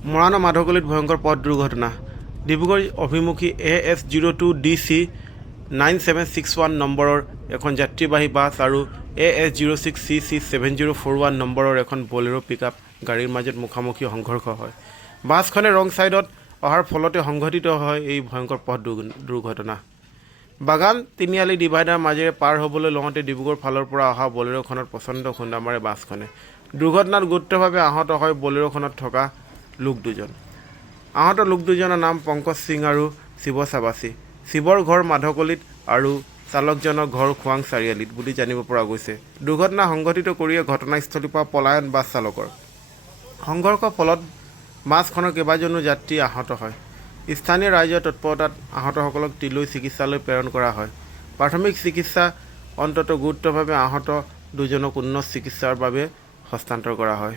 মৰাণ আৰু মাধৱগলীত ভয়ংকৰ পথ দুৰ্ঘটনা। ডিব্ৰুগড় অভিমুখী AS02DC 9761 নম্বৰৰ এখন যাত্ৰীবাহী বাছ আৰু AS06CC 7041 নম্বৰৰ এখন বলেৰো পিকআপ গাড়ীৰ মাজত মুখামুখি সংঘৰ্ষ হয়। বাছখনে ৰং ছাইডত অহাৰ ফলতে সংঘটিত হয় এই ভয়ংকৰ পথ দুৰ্ঘটনা। বাগান তিনিআলি ডিভাইডাৰ মাজেৰে পাৰ হ'বলৈ লওঁতে ডিব্ৰুগড় ফালৰ পৰা অহা বলেৰোখনত প্ৰচণ্ড খুন্দা মাৰে বাছখনে। দুৰ্ঘটনাত গুৰুতৰভাৱে আহত হয় বলেৰোখনত থকা লোক দুজন। আহত লোক দুজনৰ নাম পংকজ সিং আৰু শিৱ চাবাচী। শিৱৰ ঘৰ মাধৱগলীত আৰু চালকজনৰ ঘৰ খোৱাং চাৰিআলিত বুলি জানিব পৰা গৈছে। দুৰ্ঘটনা সংঘটিত কৰিয়ে ঘটনাস্থলীৰ পৰা পলায়ন বাছ চালকৰ। সংঘৰ্ষৰ ফলত বাছখনৰ কেইবাজনো যাত্ৰী আহত হয়। স্থানীয় ৰাইজৰ তৎপৰতাত আহতসকলক তিলৈ চিকিৎসালয় প্ৰেৰণ কৰা হয়। প্ৰাথমিক চিকিৎসা অন্তত গুৰুতৰভাৱে আহত দুজনক উন্নত চিকিৎসাৰ বাবে হস্তান্তৰ কৰা হয়।